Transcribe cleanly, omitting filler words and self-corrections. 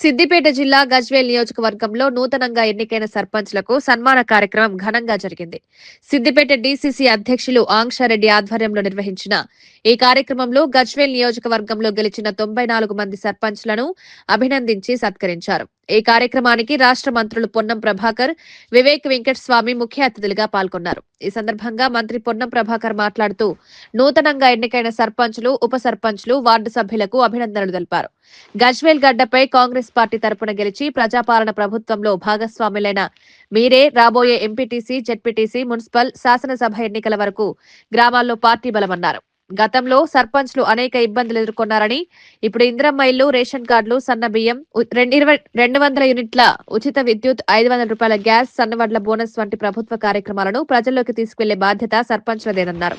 సిద్దిపేట జిల్లా గజ్వేల్ నియోజకవర్గంలో నూతనంగా ఎన్నికైన సర్పంచ్లకు సన్మాన కార్యక్రమం ఘనంగా జరిగింది. సిద్దిపేట డీసీసీ అధ్యక్షులు ఆంక్షారెడ్డి ఆధ్వర్యంలో నిర్వహించిన ఈ కార్యక్రమంలో గజ్వేల్ నియోజకవర్గంలో గెలిచిన 94 మంది సర్పంచ్లను అభినందించి సత్కరించారు. ఈ కార్యక్రమానికి రాష్ట్ర మంత్రులు పొన్నం ప్రభాకర్, వివేక్ వెంకటస్వామి ముఖ్య అతిథులుగా పాల్గొన్నారు. ఈ సందర్భంగా మంత్రి పొన్నం ప్రభాకర్ మాట్లాడుతూ నూతనంగా ఎన్నికైన సర్పంచ్లు, ఉప సర్పంచ్లు, వార్డు సభ్యులకు అభినందనలు తెలిపారు. గజ్వేల్ గడ్డపై కాంగ్రెస్ పార్టీ తరపున గెలిచి ప్రజాపాలన ప్రభుత్వంలో భాగస్వాములైన మీరే రాబోయే ఎంపీటీసీ, జెడ్పీటీసీ, మున్సిపల్, శాసనసభ ఎన్నికల వరకు గ్రామాల్లో పార్టీ బలమన్నారు. గతంలో సర్పంచ్లు అనేక ఇబ్బందులు ఎదుర్కొన్నారని, ఇప్పుడు ఇందిరమ్మ ఇల్లు, రేషన్ కార్డులు, సన్న బియ్యం, 200 యూనిట్ల ఉచిత విద్యుత్, 500 రూపాయల గ్యాస్, సన్నవడ్ల బోనస్ వంటి ప్రభుత్వ కార్యక్రమాలను ప్రజల్లోకి తీసుకెళ్లే బాధ్యత సర్పంచ్లదేనన్నారు.